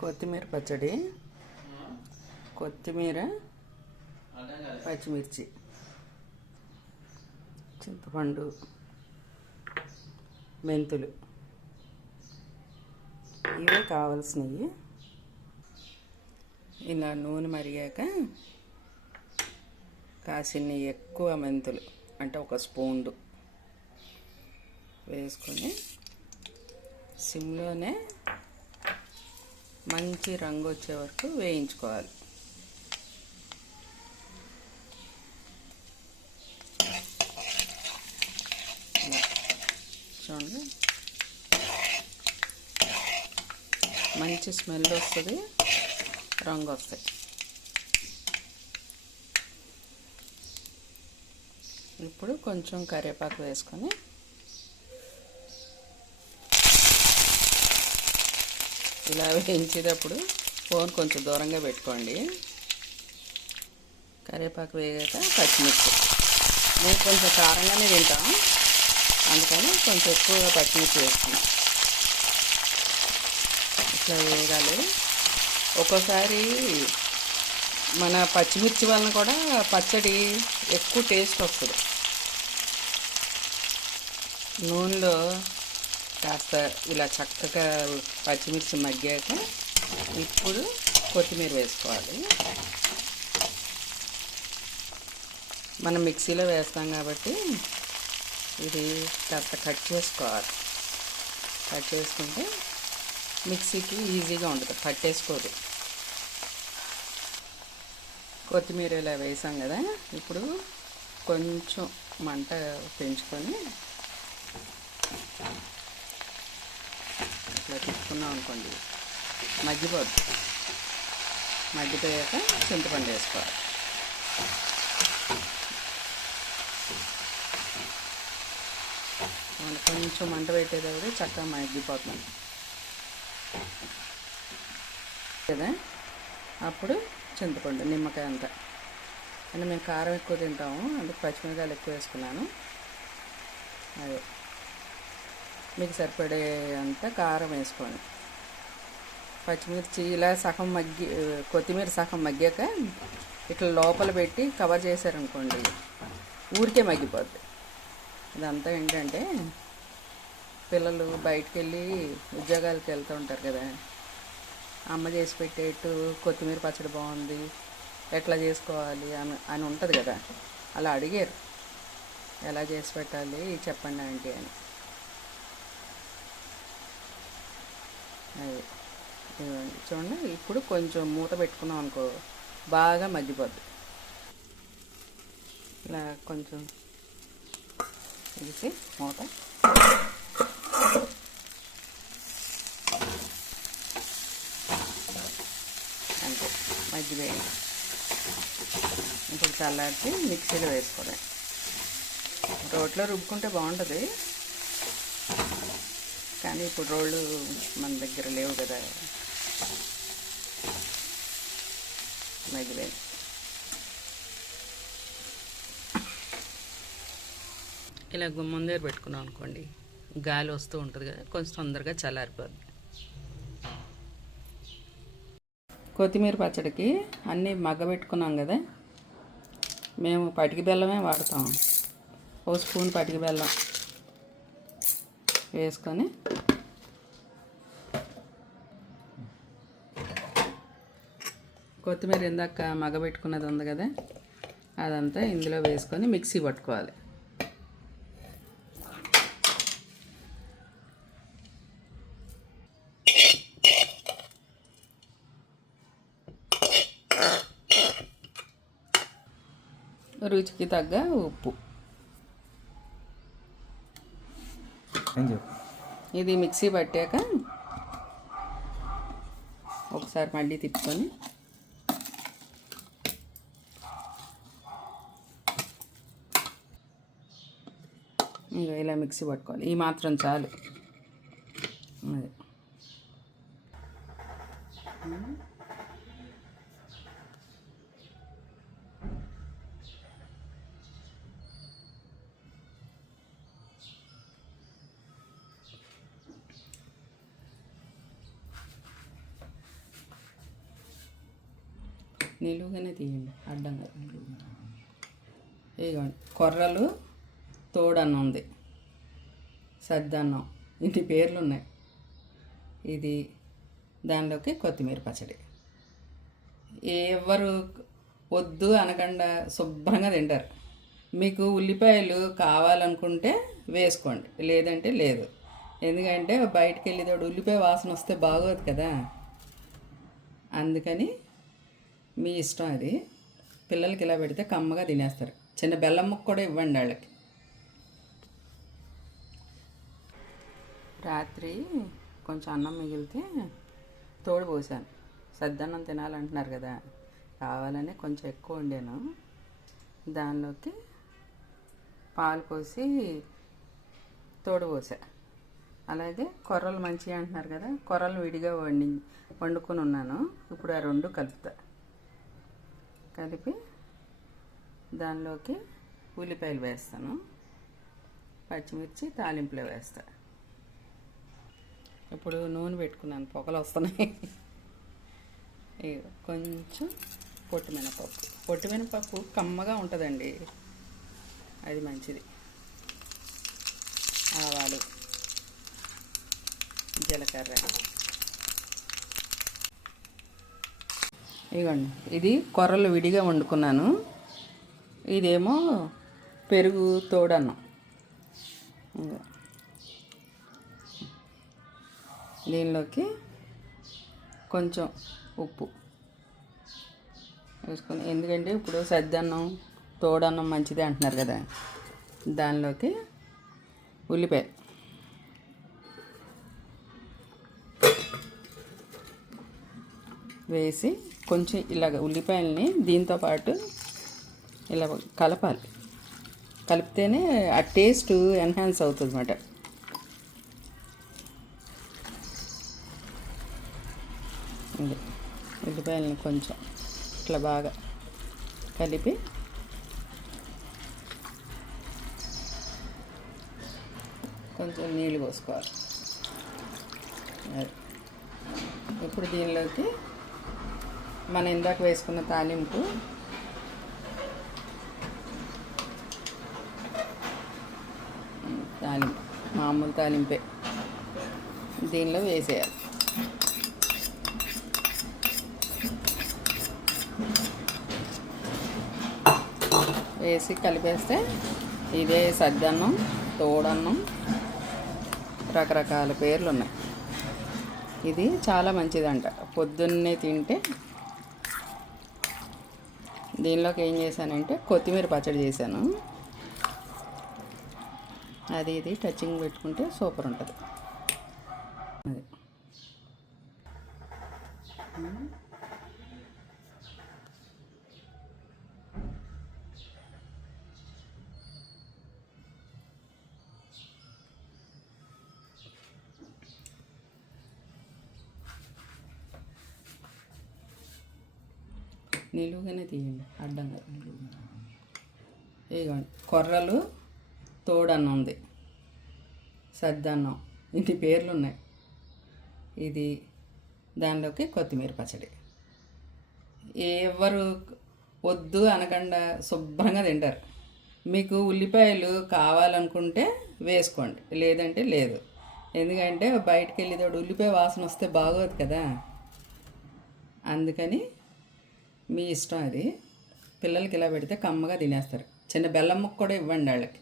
కొత్తిమీర పచ్చడి, కొత్తిమీర, పచ్చిమిర్చి, చింతపండు, మెంతులు, ఇవే కావాల్సినవి. ఇలా నూనె మరిగాక కాసిన్ని ఎక్కువ మెంతులు అంటే ఒక స్పూన్లు వేసుకొని సిమ్లోనే మంచి రంగు వచ్చే వరకు వేయించుకోవాలి. చూడండి, మంచి స్మెల్ వస్తుంది, రంగు వస్తాయి. ఇప్పుడు కొంచెం కరివేపాకు వేసుకొని ఇలా వేయించేటప్పుడు ఫోన్ కొంచెం దూరంగా పెట్టుకోండి. కరివేపాకు వేగాక పచ్చిమిర్చి, నేను కొంచెం కారంగానే తింటాం, అందుకని కొంచెం ఎక్కువగా పచ్చిమిర్చి వేసుకున్నాం. ఇట్లా వేగాలి. ఒక్కోసారి మన పచ్చిమిర్చి వలన కూడా పచ్చడి ఎక్కువ టేస్ట్ వస్తుంది. నూనెలో కాస్త ఇలా చక్కగా పచ్చిమిర్చి మగ్గాక ఇప్పుడు కొత్తిమీర వేసుకోవాలి. మనం మిక్సీలో వేస్తాం కాబట్టి ఇది కాస్త కట్ చేసుకోవాలి. కట్ చేసుకుంటే మిక్సీకి ఈజీగా ఉంటుంది, పట్టేసుకోదు. కొత్తిమీర ఇలా వేసాం కదా, ఇప్పుడు కొంచెం మంట పెంచుకొని ఇట్లా తిప్పుకున్నాం అనుకోండి, మగ్గిపోద్ది. మగ్గిపోయాక చింతపండు వేసుకోవాలి. కొంచెం మంట పెట్టేటప్పుడు చక్కగా మగ్గిపోతుంది కదా. అప్పుడు చింతపండు, నిమ్మకాయ అంత, అంటే మేము కారం ఎక్కువ తింటాము, అందుకు పచ్చిమిరకాయలు ఎక్కువ వేసుకున్నాను. అదే మీకు సరిపడే అంత కారం వేసుకోండి. పచ్చిమిర్చి ఇలా సగం కొత్తిమీర సగం మగ్గాక ఇట్లా లోపల పెట్టి కవర్ చేశారనుకోండి, ఊరికే మగ్గిపోద్ది. ఇదంతా ఏంటంటే పిల్లలు బయటికి వెళ్ళి ఉద్యోగాలకు వెళ్తూ ఉంటారు కదా, అమ్మ చేసి పెట్టేట్టు కొత్తిమీర పచ్చడి బాగుంది, ఎట్లా చేసుకోవాలి అని ఉంటుంది కదా, అలా అడిగారు, ఎలా చేసి పెట్టాలి చెప్పండి ఆంటీ అని. అది చూడండి, ఇప్పుడు కొంచెం మూత పెట్టుకున్నాం అనుకో బాగా మగ్గిపోద్ది. ఇలా కొంచెం తీసి మూత అంతే మగ్గిపోయింది. ఇప్పుడు చల్లార్చి మిక్సీలో వేసుకోవడం. రోట్లో రుబ్బుకుంటే బాగుంటుంది, కానీ ఇప్పుడు రోళ్ళు మన దగ్గర లేవు కదా. మగ్గిపోయింది. ఇలా ముందే పెట్టుకున్నాం అనుకోండి, గాలి వస్తూ ఉంటుంది కదా, కొంచెం తొందరగా చల్లారిపోద్ది. కొత్తిమీర పచ్చడికి అన్నీ మగ్గబెట్టుకున్నాం కదా, మేము పటికి బెల్లమే వాడతాం. ఓ స్పూన్ పటికి బెల్లం వేసుకొని కొత్తిమీర ఇందాక మగ్గబెట్టుకున్నది ఉంది కదా, అదంతా ఇందులో వేసుకొని మిక్సీ పట్టుకోవాలి. రుచికి తగ్గ ఉప్పు. ఇది మిక్సీ పట్టాక ఒకసారి మళ్ళీ తిప్పుకొని ఇంకా ఇలా మిక్సీ పట్టుకోవాలి. ఈ మాత్రం చాలు. అదే నిలువుగానే తీయండి, అడ్డంగా. ఇదిగోండి, కొర్రలు తోడన్నం ఉంది, సద్దన్నం, ఇంటి పేర్లు ఉన్నాయి. ఇది దానిలోకి కొత్తిమీర పచ్చడి. ఎవరు వద్దు అనకుండా శుభ్రంగా తింటారు. మీకు ఉల్లిపాయలు కావాలనుకుంటే వేసుకోండి, లేదంటే లేదు. ఎందుకంటే బయటికి వెళ్ళేటప్పుడు ఉల్లిపాయ వాసన వస్తే బాగోదు కదా, అందుకని మీ ఇష్టం అది. పిల్లలకి ఇలా పెడితే కమ్మగా తినేస్తారు. చిన్న బెల్లం ముక్క కూడా ఇవ్వండి వాళ్ళకి. రాత్రి కొంచెం అన్నం మిగిలితే తోడు పోసాను. సద్దన్నం తినాలంటున్నారు కదా, కావాలని కొంచెం ఎక్కువ వండాను. దానిలోకి పాలు పోసి తోడు పోసా. అలాగే కొర్రలు మంచిగా అంటున్నారు కదా, కొర్రలు విడిగా వండుకొని ఉన్నాను. ఇప్పుడు ఆ రెండు కలుపుతా. కలిపి దానిలోకి ఉల్లిపాయలు వేస్తాను, పచ్చిమిర్చి తాలింపులో వేస్తా. ఇప్పుడు నూనె పెట్టుకున్నాను, పొగలు వస్తున్నాయి. కొంచెం పొట్టిమినపప్పు కమ్మగా ఉంటుందండి, అది మంచిది. ఆవాలు, జీలకర్ర. ఇదిగోండి, ఇది కొర్రలు విడిగా వండుకున్నాను. ఇదేమో పెరుగు తోడన్నం. దీనిలోకి కొంచెం ఉప్పు వేసుకొని, ఎందుకంటే ఇప్పుడు సద్దన్నం తోడన్నం మంచిదే అంటున్నారు కదా, దానిలోకి ఉల్లిపాయ వేసి కొంచెం ఇలాగ ఉల్లిపాయలని దీంతో పాటు ఇలా కలపాలి. కలిపితేనే ఆ టేస్ట్ ఎన్హాన్స్ అవుతుంది అన్నమాట. ఉల్లిపాయలని కొంచెం ఇట్లా బాగా కలిపి కొంచెం నీళ్ళు పోసుకోవాలి. ఇప్పుడు దీనిలోకి మనం ఇందాక వేసుకున్న తాలింపు మామూలు తాలింపే దీనిలో వేసేయాలి. వేసి కలిపేస్తే ఇదే సద్దన్నం, తోడన్నం, రకరకాల పేర్లు ఉన్నాయి. ఇది చాలా మంచిదంట, పొద్దున్నే తింటే. దీనిలోకి ఏం చేశానంటే కొత్తిమీర పచ్చడి చేశాను. అది ఇది టచింగ్ పెట్టుకుంటే సూపర్ ఉంటుంది. అది నిలువుగానే తీయండి, అడ్డంగా. ఇదిగోండి, కొర్రలు తోడన్నం ఉంది, సద్దన్నం, ఇంటి పేర్లు ఉన్నాయి. ఇది దానిలోకి కొత్తిమీర పచ్చడి. ఎవరు వద్దు అనకుండా శుభ్రంగా తింటారు. మీకు ఉల్లిపాయలు కావాలనుకుంటే వేసుకోండి, లేదంటే లేదు. ఎందుకంటే బయటికి వెళ్ళేటప్పుడు ఉల్లిపాయ వాసన వస్తే బాగోదు కదా, అందుకని మీ ఇష్టం అది. పిల్లలకి ఇలా పెడితే కమ్మగా తినేస్తారు. చిన్న బెల్లం ముక్క కూడా ఇవ్వండి వాళ్ళకి.